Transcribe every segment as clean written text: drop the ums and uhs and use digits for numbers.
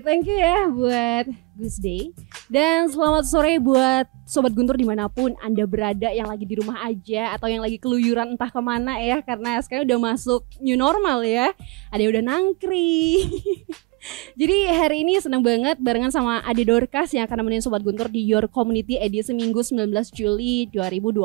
thank you ya buat Gus Day. Dan selamat sore buat Sobat Guntur dimanapun Anda berada, yang lagi di rumah aja atau yang lagi keluyuran entah kemana ya. Karena sekarang udah masuk new normal ya. Ada yang udah nangkri. Jadi hari ini senang banget barengan sama Ade Dorcas yang akan nemenin Sobat Guntur di Your Community edisi Minggu 19 Juli 2020.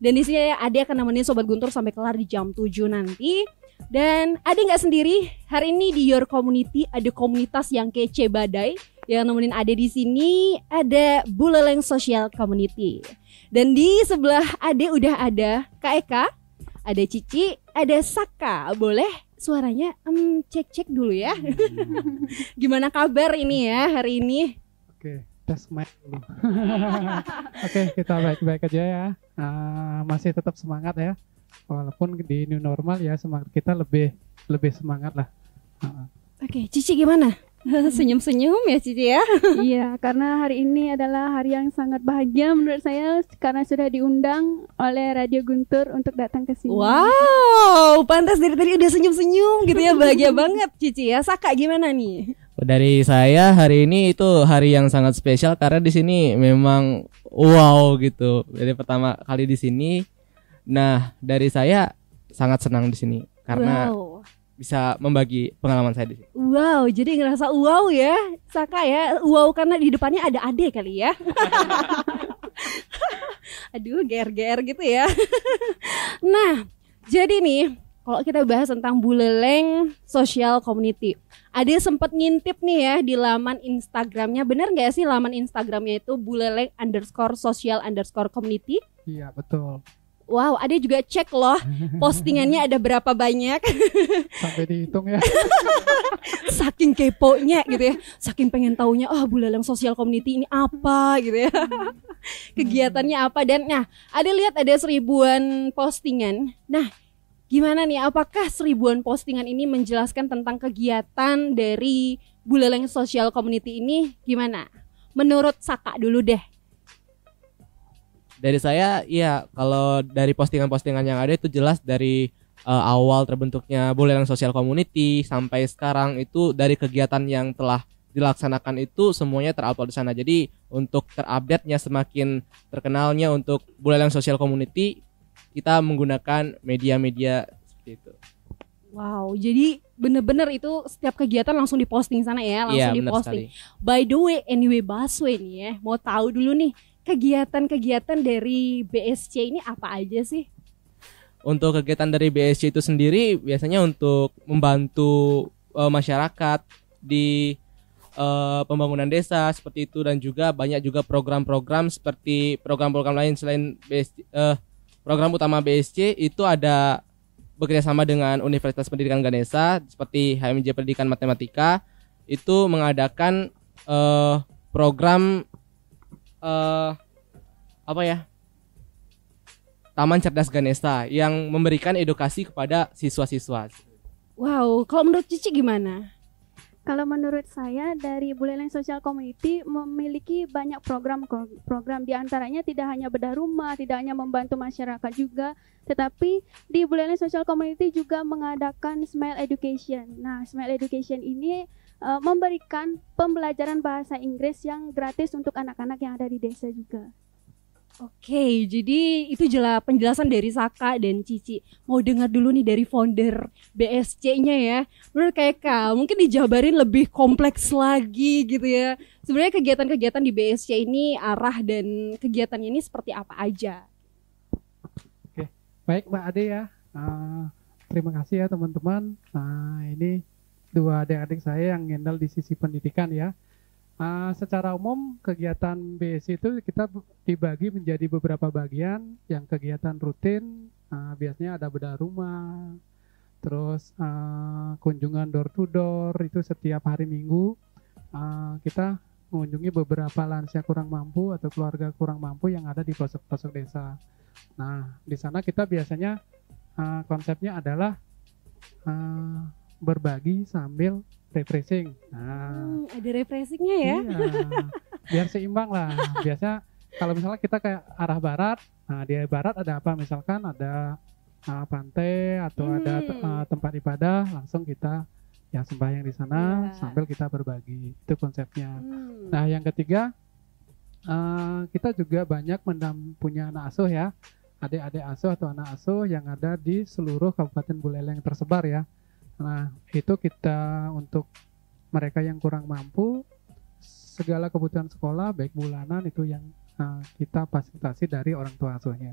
Dan di sini Ade akan nemenin Sobat Guntur sampai kelar di jam 7 nanti. Dan Ade nggak sendiri, hari ini di Your Community ada komunitas yang kece badai. Yang nemenin Ade di sini ada Buleleng Social Community. Dan di sebelah Ade udah ada Kak Eka, ada Cici, ada Saka. Boleh suaranya cek dulu ya. Gimana kabar ini ya hari ini? Oke, tes mic dulu. Oke, kita baik-baik aja ya. Masih tetap semangat ya. Walaupun di new normal ya, semangat kita lebih semangat lah. Oke, Cici gimana? Senyum-senyum ya Cici ya. Iya, karena hari ini adalah hari yang sangat bahagia menurut saya karena sudah diundang oleh Radio Guntur untuk datang ke sini. Wow, pantas dari tadi udah senyum-senyum gitu ya, bahagia banget Cici ya. Saka gimana nih? Dari saya hari ini itu hari yang sangat spesial karena di sini memang wow gitu. Jadi pertama kali di sini. Nah, dari saya sangat senang di sini karena bisa membagi pengalaman saya di sini. Wow, jadi ngerasa wow ya, Saka ya. Wow karena di depannya ada Ade kali ya. Aduh, GR gitu ya. Nah, jadi nih kalau kita bahas tentang Buleleng Social Community, Ade sempat ngintip nih ya di laman Instagramnya. Bener nggak sih laman Instagramnya itu Buleleng_social_community? Iya, betul. Wow, Ade juga cek loh postingannya ada berapa banyak. Sampai dihitung ya. Saking keponya gitu ya, saking pengen taunya Buleleng Social Community ini apa gitu ya. Kegiatannya apa. Dan nah, Ade lihat ada 1000-an postingan. Nah, gimana nih, apakah 1000-an postingan ini menjelaskan tentang kegiatan dari Buleleng Social Community ini gimana? Menurut Saka dulu deh. Dari saya, ya kalau dari postingan-postingan yang ada itu jelas dari awal terbentuknya Buleleng Social Community sampai sekarang itu dari kegiatan yang telah dilaksanakan itu semuanya terupload di sana. Jadi untuk terupdate-nya, semakin terkenalnya untuk Buleleng Social Community, kita menggunakan media-media seperti itu. Wow, jadi bener-bener itu setiap kegiatan langsung diposting sana ya, langsung diposting. By the way, anyway Baswe nih ya, mau tahu dulu nih kegiatan-kegiatan dari BSC ini apa aja sih? Untuk kegiatan dari BSC itu sendiri biasanya untuk membantu masyarakat di pembangunan desa seperti itu, dan juga banyak juga program-program seperti program-program lain selain BSC. Program utama BSC itu ada bekerjasama dengan Universitas Pendidikan Ganesha seperti HMJ Pendidikan Matematika, itu mengadakan program Taman Cerdas Ganesha yang memberikan edukasi kepada siswa-siswa. Wow, kalau menurut Cici gimana? Kalau menurut saya dari Buleleng Social Community memiliki banyak program di antaranya tidak hanya bedah rumah, tidak hanya membantu masyarakat juga, tetapi di Buleleng Social Community juga mengadakan Smile Education. Nah, Smile Education ini memberikan pembelajaran bahasa Inggris yang gratis untuk anak-anak yang ada di desa juga. Oke, jadi itu penjelasan dari Saka dan Cici. Mau dengar dulu nih dari founder BSC-nya ya. Menurut Kak, mungkin dijabarin lebih kompleks lagi gitu ya. Sebenarnya kegiatan-kegiatan di BSC ini arah dan kegiatannya ini seperti apa aja? Oke, baik Mbak Ade ya. Terima kasih ya teman-teman. Nah, ini 2 adik-adik saya yang handle di sisi pendidikan ya. Secara umum kegiatan BSC itu kita dibagi menjadi beberapa bagian. Yang kegiatan rutin biasanya ada bedah rumah, terus kunjungan door to door itu setiap hari Minggu. Kita mengunjungi beberapa lansia kurang mampu atau keluarga kurang mampu yang ada di pelosok-pelosok desa. Nah, di sana kita biasanya konsepnya adalah berbagi sambil refreshing. Nah, ada refreshingnya ya? Iya, biar seimbang lah. Biasa kalau misalnya kita kayak arah barat, nah di barat ada apa? Misalkan ada pantai atau ada tempat ibadah, langsung kita ya sembahyang di sana sambil kita berbagi, itu konsepnya. Nah yang ketiga, kita juga banyak punya anak asuh ya, adik-adik asuh atau anak asuh yang ada di seluruh Kabupaten Buleleng tersebar ya. Nah itu kita untuk mereka yang kurang mampu, segala kebutuhan sekolah baik bulanan itu yang kita fasilitasi dari orang tua asuhnya.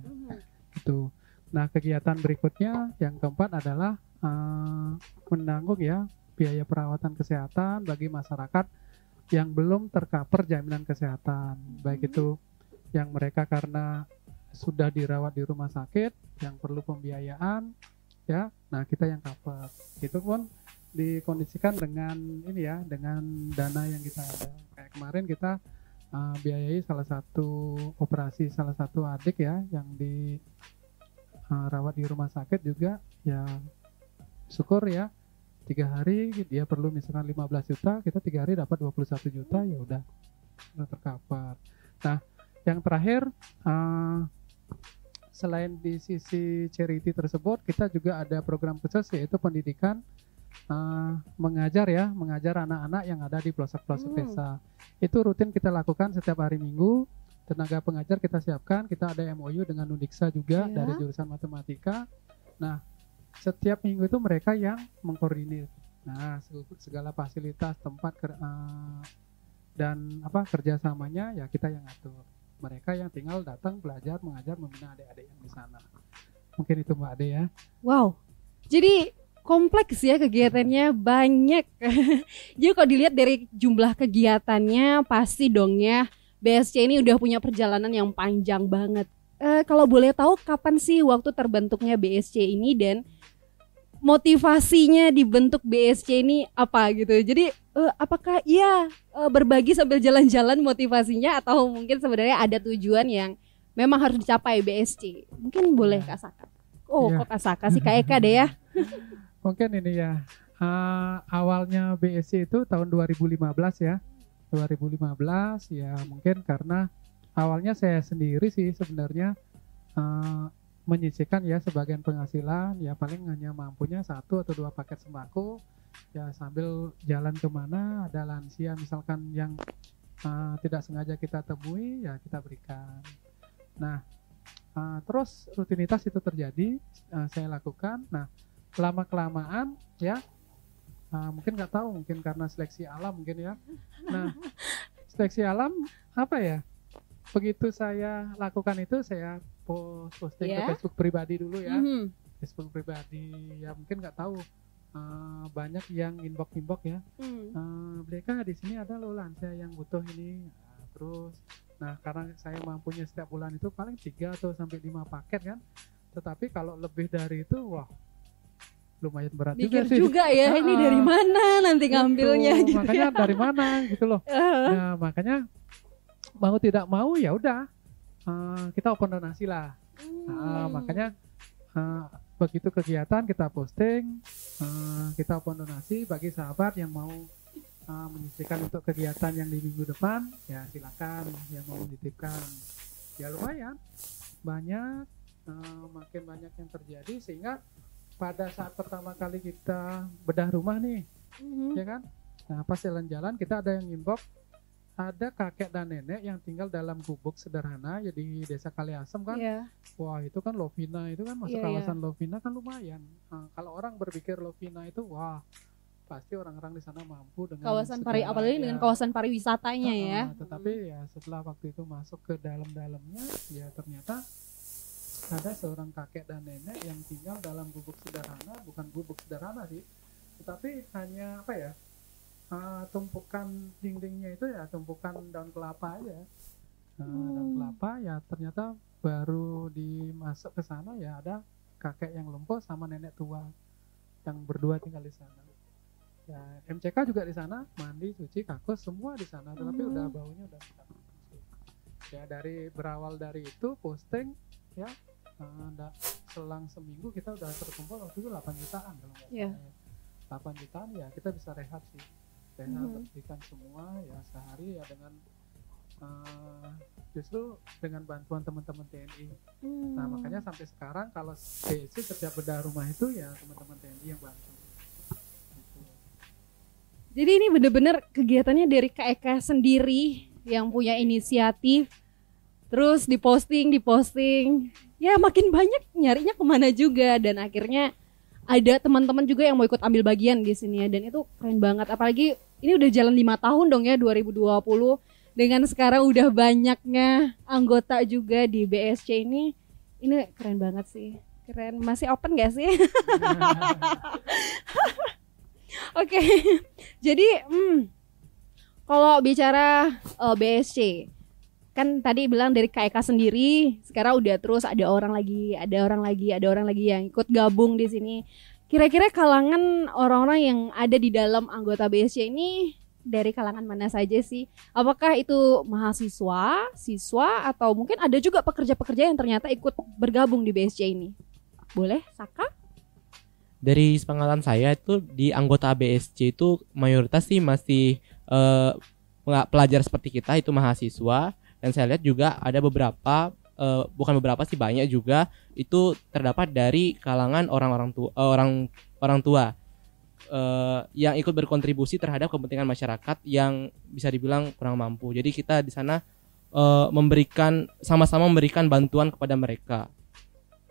Itu. Nah kegiatan berikutnya yang keempat adalah menanggung ya biaya perawatan kesehatan bagi masyarakat yang belum tercover jaminan kesehatan, baik itu yang mereka karena sudah dirawat di rumah sakit yang perlu pembiayaan ya. Nah kita yang cover, itu pun dikondisikan dengan ini ya, dengan dana yang kita ada. Kayak kemarin kita biayai salah satu operasi salah satu adik ya yang dirawat di rumah sakit juga ya, syukur ya 3 hari dia perlu misalkan 15 juta, kita 3 hari dapat 21 juta, ya udah tercover. Nah yang terakhir, selain di sisi charity tersebut, kita juga ada program khusus yaitu pendidikan, mengajar anak-anak yang ada di pelosok-pelosok desa. Itu rutin kita lakukan setiap hari Minggu. Tenaga pengajar kita siapkan, kita ada MOU dengan Undiksa juga dari jurusan matematika. Nah setiap minggu itu mereka yang mengkoordinir. Nah segala fasilitas tempat dan kerjasamanya ya kita yang atur. Mereka yang tinggal datang belajar, mengajar, membina adik-adik yang di sana. Mungkin itu Mbak Ade ya. Wow, jadi kompleks ya kegiatannya, banyak. Jadi kalau dilihat dari jumlah kegiatannya pasti dong ya BSC ini udah punya perjalanan yang panjang banget. Kalau boleh tahu kapan sih waktu terbentuknya BSC ini dan motivasinya dibentuk BSC ini apa gitu? Jadi apakah berbagi sambil jalan-jalan motivasinya atau mungkin sebenarnya ada tujuan yang memang harus dicapai BSC? Mungkin boleh Kak Saka. Kok Kak Saka sih, Kak Eka deh ya. Mungkin ini ya, awalnya BSC itu tahun 2015 ya. 2015 ya mungkin karena awalnya saya sendiri sih sebenarnya menyisihkan ya sebagian penghasilan ya, paling hanya mampunya 1 atau 2 paket sembako ya, sambil jalan kemana ada lansia misalkan yang tidak sengaja kita temui ya kita berikan. Nah terus rutinitas itu terjadi, saya lakukan. Nah lama kelamaan ya mungkin nggak tahu, mungkin karena seleksi alam mungkin ya. Nah seleksi alam apa ya, begitu saya lakukan itu saya posting ke Facebook pribadi dulu ya. Facebook pribadi ya, mungkin nggak tahu banyak yang inbox ya. Mereka di sini ada loh lansia yang butuh ini. Terus karena saya mampunya setiap bulan itu paling 3 atau sampai 5 paket kan. Tetapi kalau lebih dari itu wah lumayan berat mikir juga sih. Juga ya, ini dari mana nanti ngambilnya gitu. Makanya dari mana gitu loh. Nah makanya mau tidak mau ya udah kita open donasi lah. Makanya begitu kegiatan kita posting, kita open donasi bagi sahabat yang mau menyisihkan untuk kegiatan yang di minggu depan ya silakan, yang mau menitipkan ya lumayan banyak, makin banyak yang terjadi sehingga pada saat pertama kali kita bedah rumah nih ya kan, nah pas jalan-jalan kita ada yang inbox, ada kakek dan nenek yang tinggal dalam gubuk sederhana ya di desa Kaliasem kan. Wah itu kan Lovina itu kan masuk kawasan Lovina kan lumayan. Kalau orang berpikir Lovina itu wah pasti orang-orang di sana mampu dengan kawasan apalagi dengan kawasan pariwisatanya ya. Tetapi ya setelah waktu itu masuk ke dalam-dalamnya ya ternyata ada seorang kakek dan nenek yang tinggal dalam gubuk sederhana, bukan gubuk sederhana sih, tetapi hanya apa ya, tumpukan dindingnya itu ya tumpukan daun kelapa aja. Daun kelapa ya ternyata baru dimasuk ke sana ya ada kakek yang lumpuh sama nenek tua yang berdua tinggal di sana. Ya MCK juga di sana, mandi, cuci, kakus semua di sana, tetapi udah baunya udah bisa. Ya dari berawal dari itu posting ya, selang seminggu kita udah terkumpul waktu itu 8 jutaan kalau nggak salah. 8 jutaan ya kita bisa rehat sih. Rehat berikan semua ya sehari ya dengan justru dengan bantuan teman-teman TNI. Nah makanya sampai sekarang kalau BSC setiap bedah rumah itu ya teman-teman TNI yang bantu. Gitu. Jadi ini bener-bener kegiatannya dari Kak Eka sendiri yang punya inisiatif, terus diposting, ya makin banyak nyarinya kemana juga, dan akhirnya ada teman-teman juga yang mau ikut ambil bagian di sini ya, dan itu keren banget. Apalagi ini udah jalan 5 tahun dong ya, 2020, dengan sekarang udah banyaknya anggota juga di BSC ini keren banget sih. Keren, masih open gak sih? Oke, jadi kalau bicara BSC, kan tadi bilang dari Kak Eka sendiri, sekarang udah terus ada orang lagi yang ikut gabung di sini. Kira-kira kalangan orang-orang yang ada di dalam anggota BSC ini dari kalangan mana saja sih? Apakah itu mahasiswa, siswa, atau mungkin ada juga pekerja-pekerja yang ternyata ikut bergabung di BSC ini? Boleh, Saka? Dari sepengetahuan saya itu di anggota BSC itu mayoritas sih masih pelajar seperti kita, itu mahasiswa, dan saya lihat juga ada beberapa bukan beberapa sih, banyak juga itu terdapat dari kalangan orang tua yang ikut berkontribusi terhadap kepentingan masyarakat yang bisa dibilang kurang mampu. Jadi kita di sana sama-sama memberikan bantuan kepada mereka.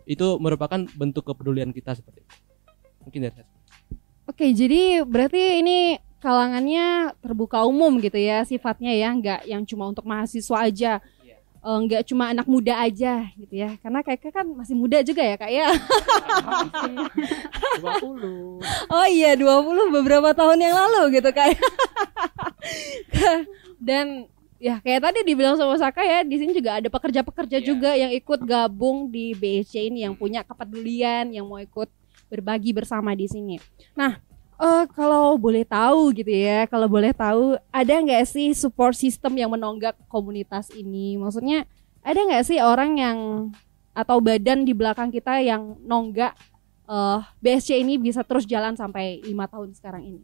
Itu merupakan bentuk kepedulian kita seperti itu. Mungkin dari saya. Oke, jadi berarti ini kalangannya terbuka umum gitu ya sifatnya ya, nggak yang cuma untuk mahasiswa aja, nggak cuma anak muda aja gitu ya, karena kayaknya kan masih muda juga ya Kak ya. 20. Oh iya, 20 beberapa tahun yang lalu gitu Kak. Dan ya kayak tadi dibilang sama Saka ya, di sini juga ada pekerja-pekerja juga yang ikut gabung di BSC ini, yang punya kepedulian, yang mau ikut berbagi bersama di sini. Nah, kalau boleh tahu gitu ya, ada nggak sih support system yang menonggak komunitas ini? Maksudnya ada nggak sih orang yang atau badan di belakang kita yang nonggak BSC ini bisa terus jalan sampai 5 tahun sekarang ini?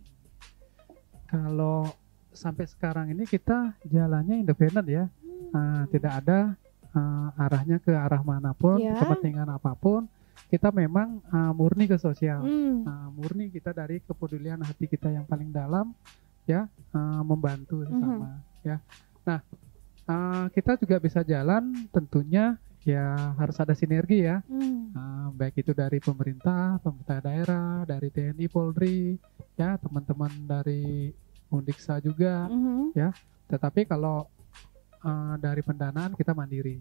Kalau sampai sekarang ini kita jalannya independen ya, tidak ada arahnya ke arah manapun, kepentingan apapun. Kita memang murni ke sosial, murni kita dari kepedulian hati kita yang paling dalam ya, membantu sesama ya. Nah, kita juga bisa jalan tentunya ya harus ada sinergi ya, baik itu dari pemerintah daerah, dari TNI Polri ya, teman-teman dari Undiksa juga ya. Tetapi kalau dari pendanaan kita mandiri.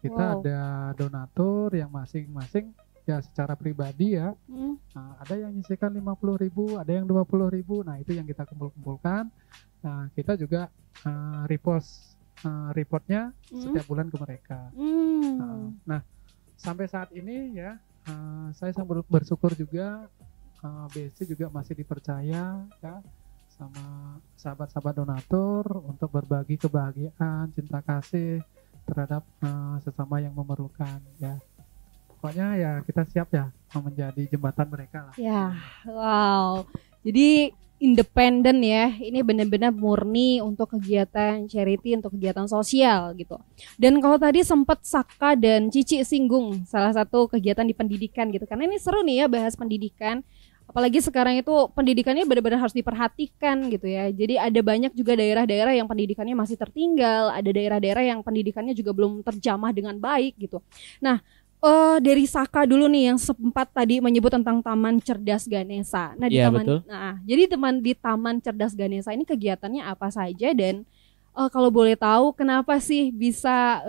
Kita ada donatur yang masing-masing ya secara pribadi ya. Ada yang nyisikan 50.000, ada yang 20.000. Nah, itu yang kita kumpulkan. Nah, kita juga reportnya setiap bulan ke mereka. Nah, sampai saat ini ya, saya sangat bersyukur juga BSC juga masih dipercaya ya sama sahabat-sahabat donatur untuk berbagi kebahagiaan, cinta kasih terhadap sesama yang memerlukan ya. Pokoknya ya kita siap ya menjadi jembatan mereka lah. Ya, wow. Jadi independen ya, ini benar-benar murni untuk kegiatan charity, untuk kegiatan sosial gitu. Dan kalau tadi sempat Saka dan Cici singgung salah satu kegiatan di pendidikan gitu, karena ini seru nih ya bahas pendidikan. Apalagi sekarang itu pendidikannya benar-benar harus diperhatikan gitu ya. Jadi ada banyak juga daerah-daerah yang pendidikannya masih tertinggal, ada daerah-daerah yang pendidikannya juga belum terjamah dengan baik gitu. Nah, dari Saka dulu nih yang sempat tadi menyebut tentang Taman Cerdas Ganesha. Nah, jadi di Taman Cerdas Ganesha ini kegiatannya apa saja, dan kalau boleh tahu kenapa sih bisa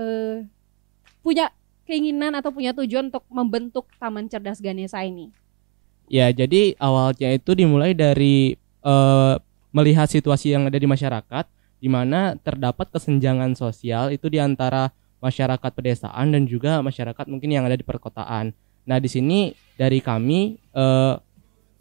punya keinginan atau punya tujuan untuk membentuk Taman Cerdas Ganesha ini? Ya, jadi awalnya itu dimulai dari melihat situasi yang ada di masyarakat, di mana terdapat kesenjangan sosial itu di antara masyarakat pedesaan dan juga masyarakat mungkin yang ada di perkotaan. Nah, di sini dari kami,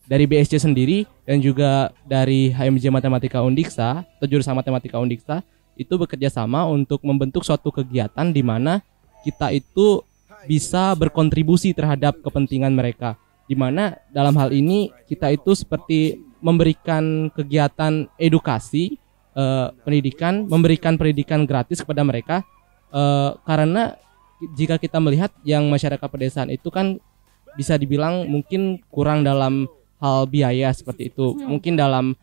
dari BSC sendiri dan juga dari HMJ Matematika Undiksa atau jurusan Matematika Undiksa itu bekerja sama untuk membentuk suatu kegiatan di mana kita itu bisa berkontribusi terhadap kepentingan mereka. Di mana dalam hal ini kita itu seperti memberikan kegiatan edukasi, pendidikan, memberikan pendidikan gratis kepada mereka, karena jika kita melihat yang masyarakat pedesaan itu kan bisa dibilang mungkin kurang dalam hal biaya seperti itu, mungkin dalam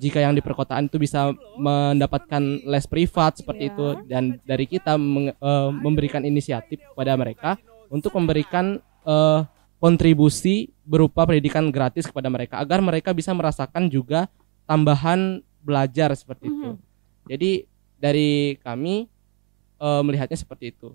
jika yang di perkotaan itu bisa mendapatkan les privat seperti Iya. itu, dan dari kita memberikan inisiatif kepada mereka untuk memberikan kontribusi berupa pendidikan gratis kepada mereka agar mereka bisa merasakan juga tambahan belajar seperti itu. Jadi dari kami melihatnya seperti itu.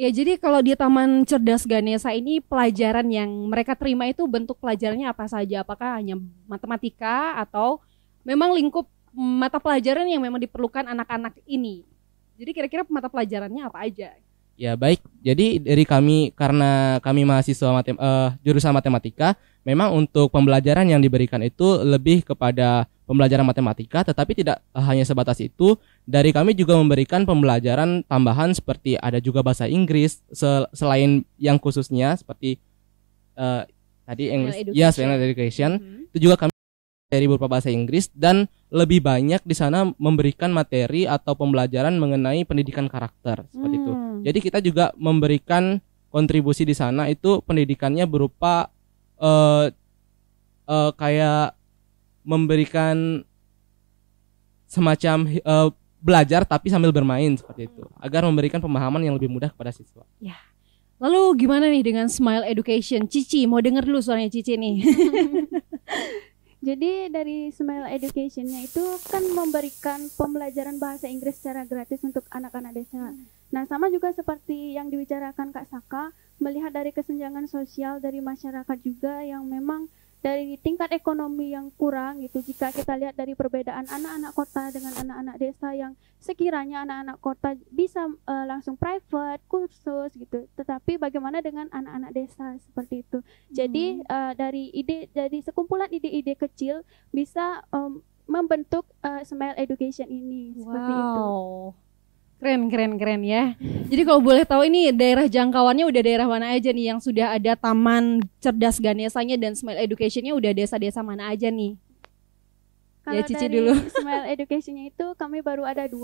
Ya, jadi kalau di Taman Cerdas Ganesha ini pelajaran yang mereka terima itu bentuk pelajarannya apa saja? Apakah hanya matematika atau memang lingkup mata pelajaran yang memang diperlukan anak-anak ini? Jadi kira-kira mata pelajarannya apa aja? Ya baik, jadi dari kami, karena kami mahasiswa jurusan matematika, memang untuk pembelajaran yang diberikan itu lebih kepada pembelajaran matematika, tetapi tidak hanya sebatas itu. Dari kami juga memberikan pembelajaran tambahan seperti ada juga bahasa Inggris, selain yang khususnya seperti tadi English, Education. Special Education, itu juga kami dari berupa bahasa Inggris, dan lebih banyak di sana memberikan materi atau pembelajaran mengenai pendidikan karakter seperti itu. Jadi kita juga memberikan kontribusi di sana itu pendidikannya berupa kayak memberikan semacam belajar tapi sambil bermain seperti itu, agar memberikan pemahaman yang lebih mudah kepada siswa. Lalu gimana nih dengan Smile Education? Cici, mau denger dulu suaranya Cici nih. Jadi dari Smile Education-nya itu kan memberikan pembelajaran bahasa Inggris secara gratis untuk anak-anak desa. Nah, sama juga seperti yang dibicarakan Kak Saka, melihat dari kesenjangan sosial dari masyarakat juga yang memang dari tingkat ekonomi yang kurang gitu. Jika kita lihat dari perbedaan anak-anak kota dengan anak-anak desa, yang sekiranya anak-anak kota bisa langsung private kursus gitu, tetapi bagaimana dengan anak-anak desa seperti itu. Jadi dari sekumpulan ide-ide kecil bisa membentuk Smile Education ini seperti itu. Keren ya. Jadi kalau boleh tahu ini daerah jangkauannya udah daerah mana aja nih yang sudah ada Taman Cerdas Ganesha-nya dan Smile Education-nya udah desa-desa mana aja nih? Kalau Cici dari dulu. Smile Education-nya itu kami baru ada 2,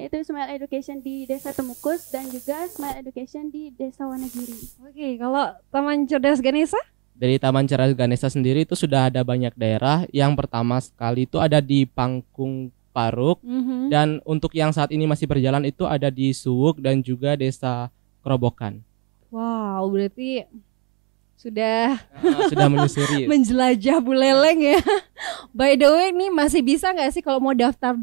yaitu Smile Education di Desa Temukus dan juga Smile Education di Desa Wonogiri. Oke, kalau Taman Cerdas Ganesha? Dari Taman Cerdas Ganesha sendiri itu sudah ada banyak daerah. Yang pertama sekali itu ada di Pangkung Paruk, dan untuk yang saat ini masih berjalan itu ada di Suwuk dan juga Desa Kerobokan. Wow, berarti sudah Menyusuri. menjelajah Buleleng ya. By the way, nih masih bisa nggak sih kalau mau daftar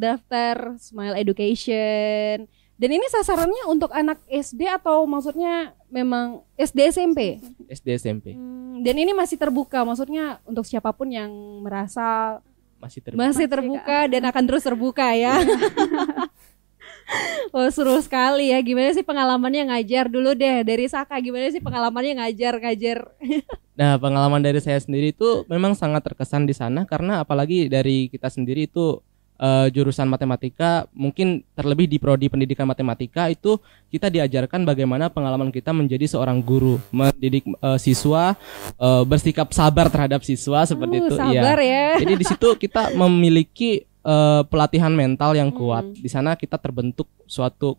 Smile Education? Dan ini sasarannya untuk anak SD atau maksudnya memang SD SMP? SD SMP Dan ini masih terbuka, maksudnya untuk siapapun yang merasa masih terbuka dan akan terus terbuka ya. Oh, seru sekali ya. Gimana sih pengalamannya ngajar dulu deh dari Saka? Gimana sih pengalamannya ngajar? Nah, pengalaman dari saya sendiri itu memang sangat terkesan di sana, karena apalagi dari kita sendiri itu jurusan matematika, mungkin terlebih di prodi pendidikan matematika itu kita diajarkan bagaimana pengalaman kita menjadi seorang guru, mendidik siswa, bersikap sabar terhadap siswa seperti itu. Sabar ya. Jadi di situ kita memiliki pelatihan mental yang kuat. Di sana kita terbentuk suatu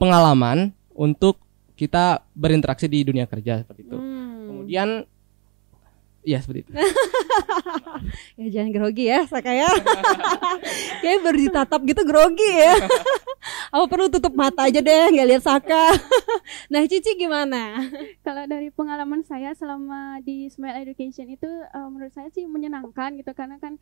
pengalaman untuk kita berinteraksi di dunia kerja seperti itu. Kemudian ya seperti itu. Ya jangan grogi ya Saka ya. Kayak baru ditatap gitu grogi ya. Aku perlu tutup mata aja deh nggak lihat Saka. Nah, Cici gimana? Kalau dari pengalaman saya selama di Smile Education itu menurut saya sih menyenangkan gitu, karena kan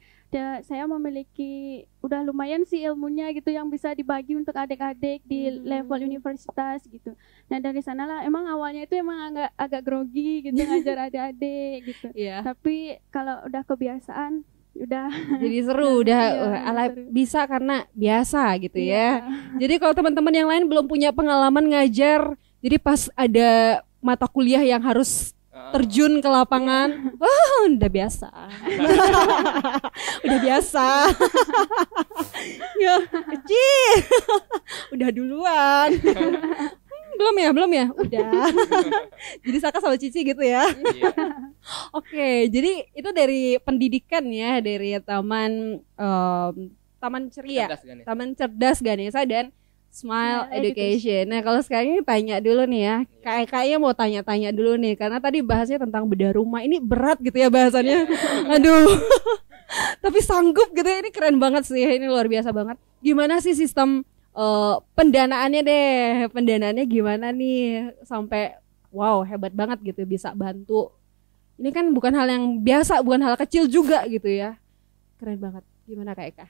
saya memiliki udah lumayan sih ilmunya gitu yang bisa dibagi untuk adik-adik di level universitas gitu. Nah, dari sanalah emang awalnya itu emang agak grogi gitu ngajar adik-adik gitu. Iya. Tapi kalau udah kebiasaan udah Jadi seru, udah seru. bisa karena biasa gitu Iya. ya. Jadi kalau teman-teman yang lain belum punya pengalaman ngajar, jadi pas ada mata kuliah yang harus terjun ke lapangan, wah udah biasa. Udah biasa. Ya, kecil. Udah duluan. Belum ya? Udah. Jadi Saka sama Cici gitu ya. Oke, jadi itu dari pendidikan ya, dari Taman Ceria, Taman Cerdas Ganesha dan Smile Education. Nah, kalau sekarang ini tanya dulu nih ya, kayaknya mau tanya-tanya dulu nih, karena tadi bahasnya tentang bedah rumah. Ini berat gitu ya bahasannya. Aduh. Tapi sanggup gitu ya, ini keren banget sih, ini luar biasa banget. Gimana sih sistem pendanaannya deh, pendanaannya gimana nih sampai wow hebat banget gitu bisa bantu. Ini kan bukan hal yang biasa, bukan hal kecil juga gitu ya. Keren banget. Gimana Kak Eka?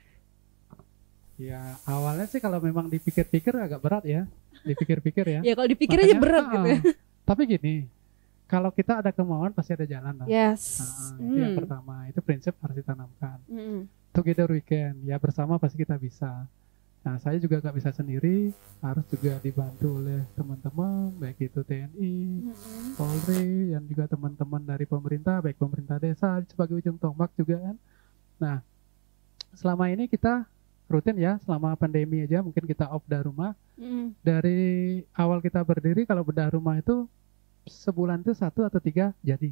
Ya awalnya sih kalau memang dipikir-pikir agak berat ya, dipikir-pikir ya. Ya kalau dipikir aja berat gitu ya. Tapi gini, kalau kita ada kemauan pasti ada jalan lah. Yes. Itu yang pertama, itu prinsip harus ditanamkan. Together we can, ya bersama pasti kita bisa. Nah saya juga nggak bisa sendiri, harus juga dibantu oleh teman-teman, baik itu TNI, Polri, dan juga teman-teman dari pemerintah, baik pemerintah desa sebagai ujung tombak juga kan. Nah selama ini kita rutin ya, selama pandemi aja mungkin kita off dari rumah. Dari awal kita berdiri kalau bedah rumah itu sebulan itu 1 atau 3 jadi.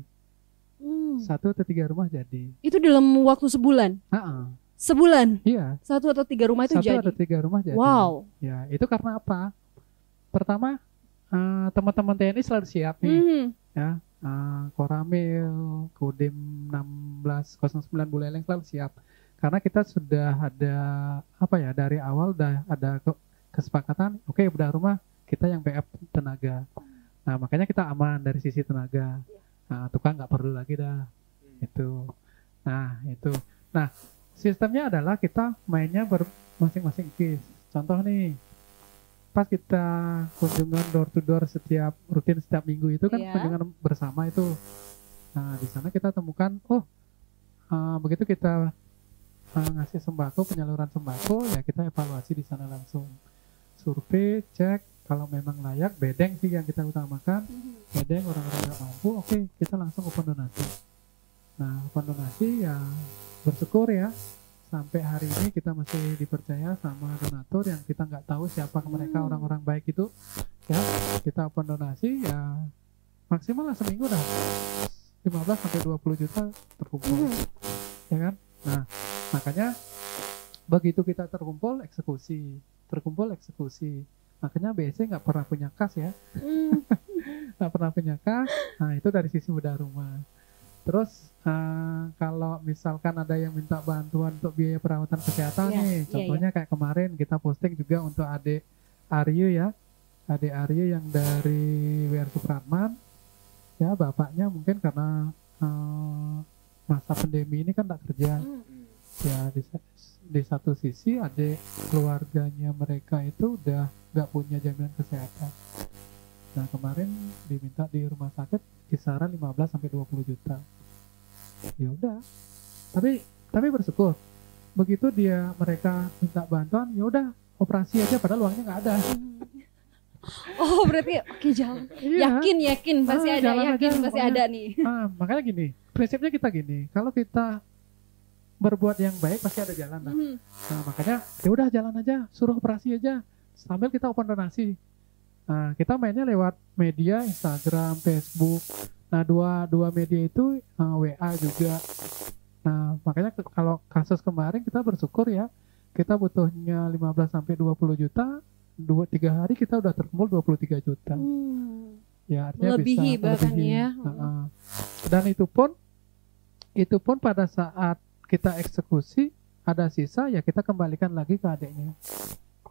1 atau 3 rumah jadi. Itu dalam waktu sebulan? Sebulan? Iya. 1 atau 3 rumah itu 1 jadi? 1 atau 3 rumah jadi. Wow. Ya itu karena apa? Pertama teman-teman TNI selalu siap nih. Ya, Koramil, Kodim 1609 Buleleng selalu siap. Karena kita sudah ada apa ya, dari awal udah ada kesepakatan, oke, bedah rumah kita yang backup tenaga. Nah makanya kita aman dari sisi tenaga. Nah tukang nggak perlu lagi dah. Itu. Nah sistemnya adalah kita mainnya masing-masing case. Contoh nih, pas kita kunjungan door to door rutin setiap minggu itu kan kunjungan bersama itu. Nah di sana kita temukan, begitu kita ngasih sembako, penyaluran sembako, ya kita evaluasi di sana langsung, survei, cek kalau memang layak, bedeng sih yang kita utamakan, bedeng orang-orang nggak mampu, oke, kita langsung open donasi. Nah open donasi ya bersyukur ya sampai hari ini kita masih dipercaya sama donatur yang kita nggak tahu siapa mereka, orang-orang baik itu ya. Kita open donasi ya maksimal lah seminggu dah 15 sampai 20 juta terkumpul, ya kan. Nah makanya begitu kita terkumpul eksekusi. Makanya BSC nggak pernah punya kas ya. Nggak pernah punya kas. Nah itu dari sisi bedah rumah. Terus kalau misalkan ada yang minta bantuan untuk biaya perawatan kesehatan nih, contohnya kayak kemarin kita posting juga untuk adik Aryo yang dari WR Supratman, ya bapaknya mungkin karena masa pandemi ini kan tak kerja, ya di satu sisi adik keluarganya mereka itu udah nggak punya jaminan kesehatan. Nah kemarin diminta di rumah sakit kisaran 15 sampai 20 juta. Ya udah. Tapi bersyukur. Begitu mereka minta bantuan, ya udah operasi aja padahal uangnya nggak ada. Oh berarti oke jalan. Yakin pasti ada, pasti ada nih. Makanya gini, prinsipnya kita gini, kalau kita berbuat yang baik pasti ada jalan lah. Nah makanya ya udah jalan aja, suruh operasi aja sambil kita open donasi. Nah, kita mainnya lewat media Instagram, Facebook. Nah, dua media itu WA juga. Nah, makanya kalau kasus kemarin kita bersyukur ya, kita butuhnya 15 sampai 20 juta, 2-3 hari kita udah terkumpul 23 juta. Ya, artinya melebihi bisa bahkan melebihi. ya. Dan itu pun pada saat kita eksekusi ada sisa ya kita kembalikan lagi ke adiknya.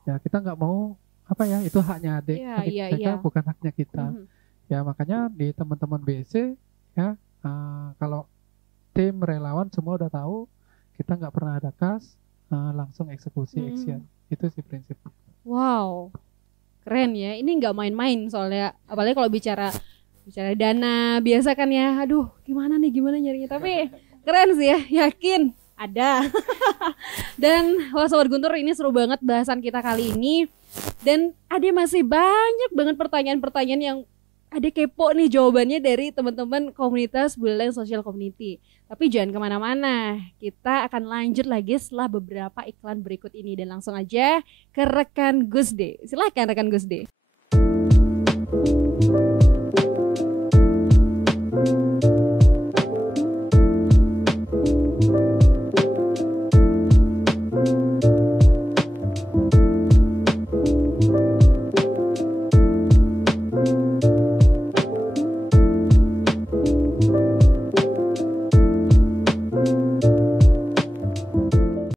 Ya, kita nggak mau itu haknya adik mereka, bukan haknya kita. Ya makanya di teman-teman BSC ya kalau tim relawan semua udah tahu kita nggak pernah ada kas, langsung eksekusi action. Itu sih prinsip. Wow, keren ya. Ini nggak main-main soalnya, apalagi kalau bicara dana biasa kan ya. Aduh, gimana nyarinya? Tapi keren sih ya, yakin ada. Dan wah Sobat Guntur, ini seru banget bahasan kita kali ini. Dan ada masih banyak banget pertanyaan-pertanyaan yang ada kepo nih jawabannya dari teman-teman komunitas Buleleng Social Community. Tapi jangan kemana-mana, kita akan lanjut lagi setelah beberapa iklan berikut ini. Dan langsung aja ke rekan Gusde. Silakan rekan Gusde.